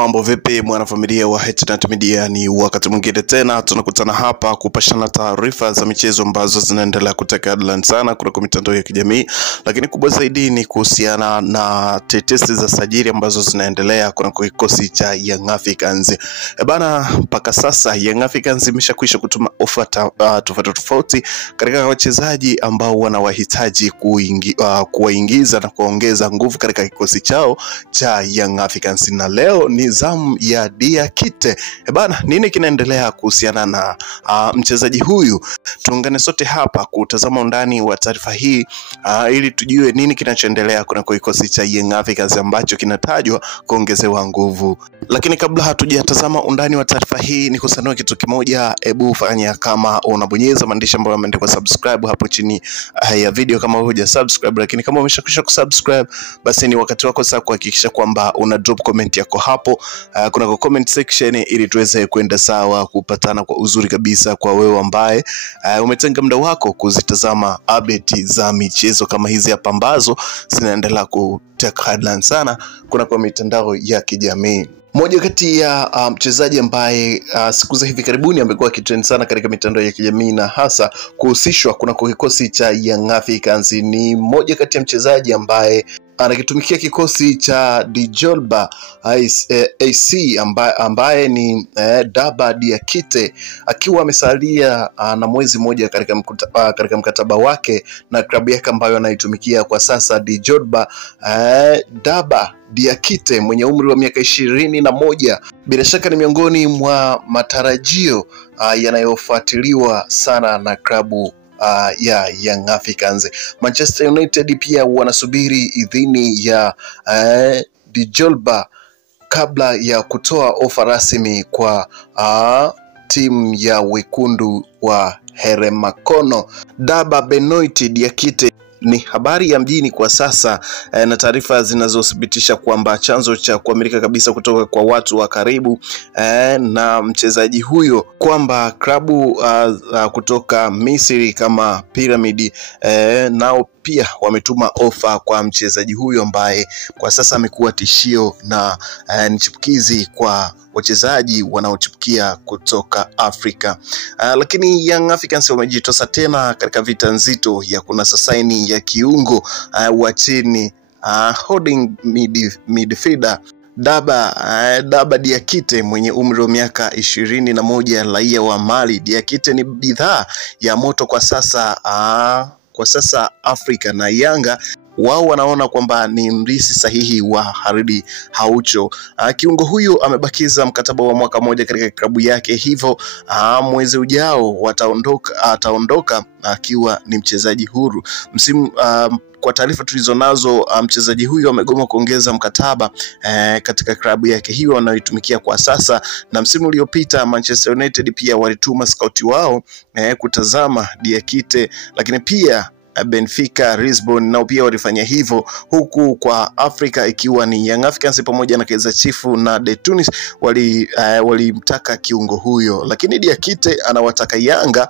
Mambo vipi mwanafamilia wa H-Net Media, ni wakati mwingine tena tunakutana hapa kupashana taarifa za michezo ambazo zinaendelea kuteka headline sana kwa mitandao ya kijamii, lakini kubwa zaidi ni kuhusiana na tetesi za sajili ambazo zinaendelea kwa kikosi cha Young Africans. Bana, mpaka sasa Young Africans imeshakwisha kutuma ofa tofauti katika wachezaji ambao wanawahitaji kuwaingiza na kuongeza nguvu katika kikosi chao cha Young Africans, na leo ni zamu ya Diakite. Bana, nini kinaendelea kuhusiana na mchezaji huyu? Tuungane sote hapa kutazama undani wa taarifa hii ili tujue nini kinachoendelea kuna kikosi cha Young Africans ambacho kinatajwa kuongezewa nguvu. Lakini kabla hatujatazama undani wa taarifa hii, ni kusanua kitu kimoja. Hebu fanya kama unabonyeza maandishi ambayo yameandikwa subscribe hapo chini ya video kama huja subscribe, lakini kama umeshakwisha kusubscribe basi ni wakati wako sasa kuhakikisha kwamba una drop comment yako hapo kuna comment section ili tuweze kwenda sawa kupatana kwa uzuri kabisa kwa wewe ambaye umetenga muda wako kuzitazama update za michezo kama hizi hapa ambazo zinaendelea kuteka headline sana kuna kwa mitandao ya kijamii. Moja kati ya mchezaji ambaye siku za hivi karibuni amekuwa akitrend sana katika mitandao ya kijamii na hasa kuhusishwa kuna kikosi cha Young Africans ni moja kati ya mchezaji ambaye anakitumikia kikosi cha Djolba AC ambaye ni Daba Diakite, akiwa amesalia na mwezi mmoja katika mkataba wake na klabu yake ambayo anaitumikia kwa sasa Djolba. Daba Diakite mwenye umri wa miaka 21 bila shaka ni miongoni mwa matarajio yanayofuatiliwa sana na klabu ya Young Africans. Manchester United pia wanasubiri idhini ya Djolba kabla ya kutoa ofa rasmi kwa timu ya wekundu wa Heremakono. Daba Benoit Diakite ni habari ya mjini kwa sasa na taarifa zinazothibitisha kwamba chanzo cha kuaminika kabisa kutoka kwa watu wa karibu na mchezaji huyo kwamba klabu kutoka Misri kama Pyramid nao pia wametuma ofa kwa mchezaji huyo ambaye kwa sasa amekuwa tishio na ni chipukizi kwa wachezaji wanaochipukia kutoka Afrika. Lakini Young Africans wamejitosa tena katika vita nzito ya kunasa saini ya kiungo wa chini holding midfielder Daba Diakite mwenye umri wa miaka 21, raia wa Mali. Diakite ni bidhaa ya moto kwa sasa Afrika, na Yanga wao wanaona kwamba ni mrisi sahihi wa Haridi Haucho. Kiungo huyo amebakiza mkataba wa mwaka mmoja katika klabu yake, hivyo mwezi ujao ataondoka akiwa ni mchezaji huru. Kwa taarifa tulizonazo mchezaji huyo amegoma kuongeza mkataba katika klabu yake hiyo anayoitumikia kwa sasa, na msimu uliopita Manchester United pia walituma scout wao kutazama Diakite, lakini pia Benfica Lisbon nao pia walifanya hivyo, huku kwa Afrika ikiwa ni Young Africans pamoja na Kaizer Chiefs na De Tunis walimtaka kiungo huyo. Lakini Diakite anawataka Yanga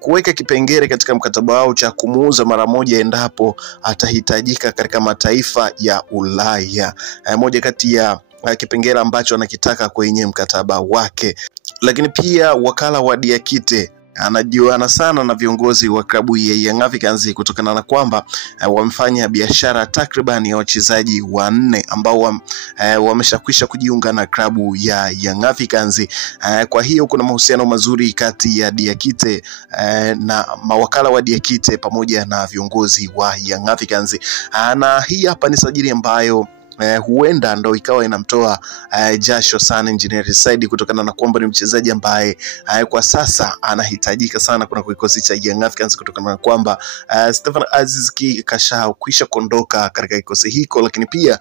kuweka kipengele katika mkataba wao cha kumuuza mara moja endapo atahitajika katika mataifa ya Ulaya, moja kati ya kipengele ambacho anakitaka kwenye mkataba wake. Lakini pia wakala wa Diakite anajiwana sana na viongozi wa klabu ya Young Africans kutokana na kwamba wamefanya biashara takriban ya wachezaji 4 ambao wameshakwisha kujiunga na klabu ya Young Africans. Kwa hiyo kuna mahusiano mazuri kati ya Diakite na mawakala wa Diakite pamoja na viongozi wa Young Africans. Na hii hapa ni sajili ambayo huenda ndo ikawa inamtoa jasho sana Engineer Said kutokana na kwamba ni mchezaji ambaye kwa sasa anahitajika sana kuna kikosi cha Young Africans kutokana na kwamba Stefan Aziz Ki kwisha kuondoka katika kikosi hiko, lakini pia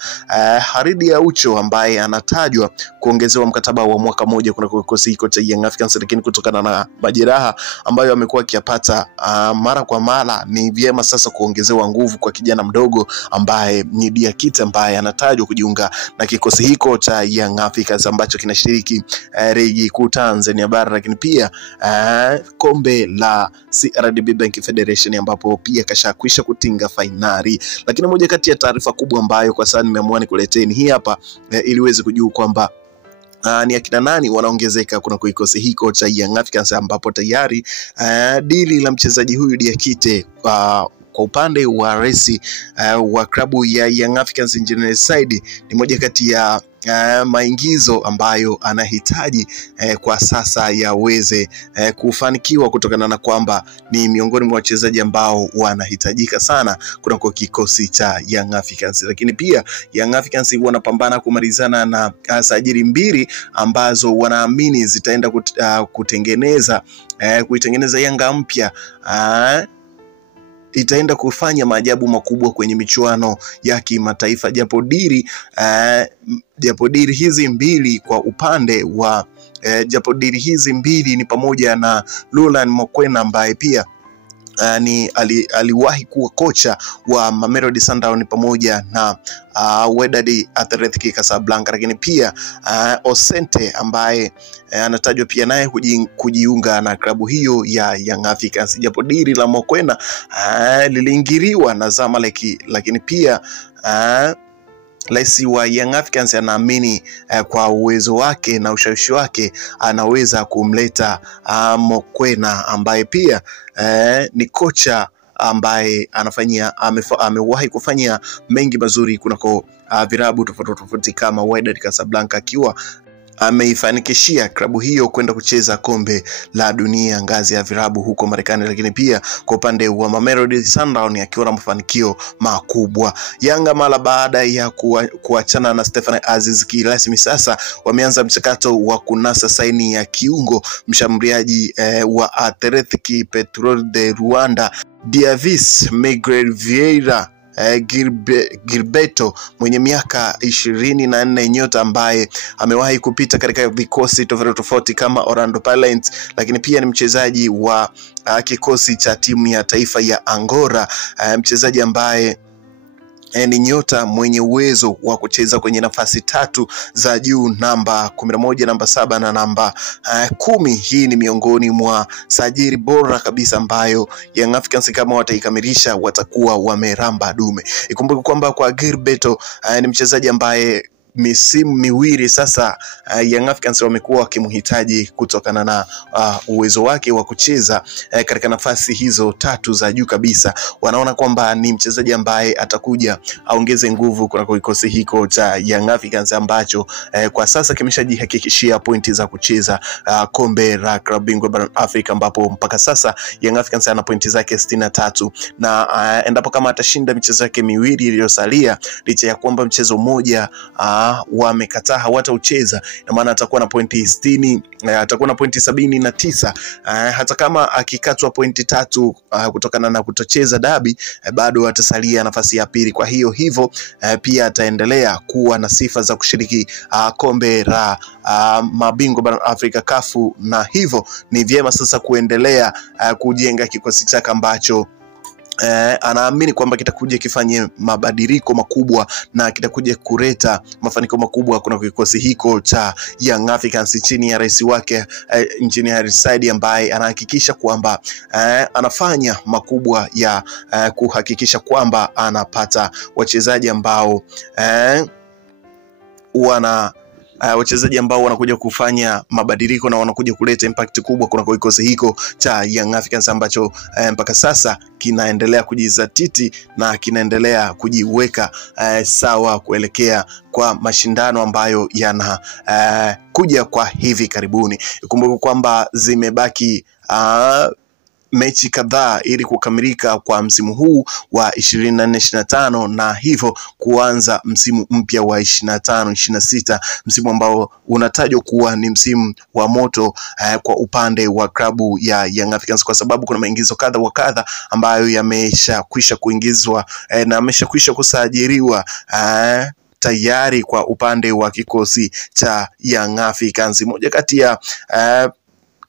Haridi Haucho ambaye anatajwa kuongezewa mkataba wa mwaka mmoja kuna kikosi hiko cha Young Africans, lakini kutokana na majeraha ambayo amekuwa akiyapata mara kwa mara ni vyema sasa kuongezewa nguvu kwa kijana mdogo ambaye ni Diakite ambaye anatajwa kujiunga na kikosi hiko cha Young Africans ambacho kinashiriki ligi kuu Tanzania bara, lakini pia kombe la CRDB Bank Federation ambapo pia kashakwisha kutinga finali. Lakini moja kati ya taarifa kubwa ambayo kwa sasa nimeamua nikuleteni hii hapa ili uweze kujua kwamba ni akina nani wanaongezeka kuna kikosi hiko cha Young Africans, ambapo tayari dili la mchezaji huyu Diakite kwa upande wa rais wa klabu ya Young Africans Engineering Side ni moja kati ya maingizo ambayo anahitaji kwa sasa yaweze kufanikiwa, kutokana na kwamba ni miongoni mwa wachezaji ambao wanahitajika sana kunako kikosi cha Young Africans. Lakini pia Young Africans wanapambana kumalizana na sajili mbili ambazo wanaamini zitaenda kuitengeneza Yanga mpya, itaenda kufanya maajabu makubwa kwenye michuano ya kimataifa, japo dili hizi mbili kwa upande wa dili hizi mbili ni pamoja na Roland Mokwena ambaye pia aliwahi kuwa kocha wa Mamelodi Sundowns pamoja na Wydad Athletic Casablanca, lakini pia Osente ambaye anatajwa pia naye kujiunga na klabu hiyo ya Young Africans, japo dili la Mokwena liliingiliwa na Zamalek, lakini pia rais wa Young Africans anaamini kwa uwezo wake na ushawishi wake anaweza kumleta Mokwena ambaye pia ni kocha ambaye amewahi kufanya mengi mazuri kunako vilabu tofauti kama Wydad Casablanca, akiwa ameifanikishia klabu hiyo kwenda kucheza kombe la dunia ngazi ya vilabu huko Marekani. Lakini pia kwa upande wa Mamelodi Sundowns akiwa na mafanikio makubwa. Yanga mara baada ya kuachana na Stefan Aziz Ki rasmi sasa wameanza mchakato wa kunasa saini ya kiungo mshambuliaji wa Athletic Petrol de Rwanda Davis Miguel Vieira Gilberto mwenye miaka 24, nyota ambaye amewahi kupita katika vikosi tofauti kama Orlando Pirates, lakini pia ni mchezaji wa kikosi cha timu ya taifa ya Angola, mchezaji ambaye ni nyota mwenye uwezo wa kucheza kwenye nafasi tatu za juu, namba 11, namba 7 na namba 10. Hii ni miongoni mwa sajili bora kabisa ambayo Young Africans kama wataikamilisha watakuwa wameramba dume. Ikumbuke kwamba kwa Gilberto ni mchezaji ambaye misimu miwili sasa Young Africans wamekuwa wakimhitaji kutokana na uwezo wake wa kucheza katika nafasi hizo tatu za juu kabisa. Wanaona kwamba ni mchezaji ambaye atakuja aongeze nguvu kwa kikosi hiko cha Young Africans ambacho kwa sasa kimeshajihakikishia pointi za kucheza kombe la klabu bingwa barani Afrika, ambapo mpaka sasa Young Africans ana pointi zake 63, na endapo kama atashinda michezo yake miwili iliyosalia, licha ya kwamba mchezo mmoja wamekataa hawataucheza, na maana atakuwa na pointi 60, atakuwa na pointi 79. Hata kama akikatwa pointi 3 kutokana na kutocheza dabi, bado atasalia nafasi ya pili. Kwa hivyo pia ataendelea kuwa na sifa za kushiriki kombe la mabingwa barani Afrika kafu, na hivyo ni vyema sasa kuendelea kujenga kikosi chake ambacho anaamini kwamba kitakuja kifanye mabadiliko makubwa na kitakuja kuleta mafanikio makubwa kuna kikosi hiko cha Young Africans chini ya rais wake Engineering Side, ambaye anahakikisha kwamba anafanya makubwa ya kuhakikisha kwamba anapata wachezaji ambao wachezaji ambao wanakuja kufanya mabadiliko na wanakuja kuleta impact kubwa kuna kikosi hiko cha Young Africans ambacho mpaka sasa kinaendelea kujizatiti na kinaendelea kujiweka sawa kuelekea kwa mashindano ambayo yana kuja kwa hivi karibuni. Kumbuka kwamba zimebaki mechi kadhaa ili kukamilika kwa msimu huu wa 24-25 na hivyo kuanza msimu mpya wa 25-26, msimu ambao unatajwa kuwa ni msimu wa moto kwa upande wa klabu ya Young Africans, kwa sababu kuna maingizo kadha wa kadha ambayo yameshakwisha kuingizwa na ameshakwisha kusajiliwa tayari kwa upande wa kikosi cha Young Africans. Moja kati ya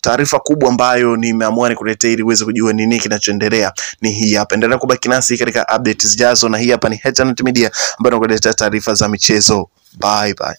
taarifa kubwa ambayo nimeamua nikuletea ili uweze kujua nini kinachoendelea ni hii hapa. Endelea kubaki nasi katika updates zijazo, na hii hapa ni H&T Media ambayo inakuletea taarifa za michezo. Bye bye.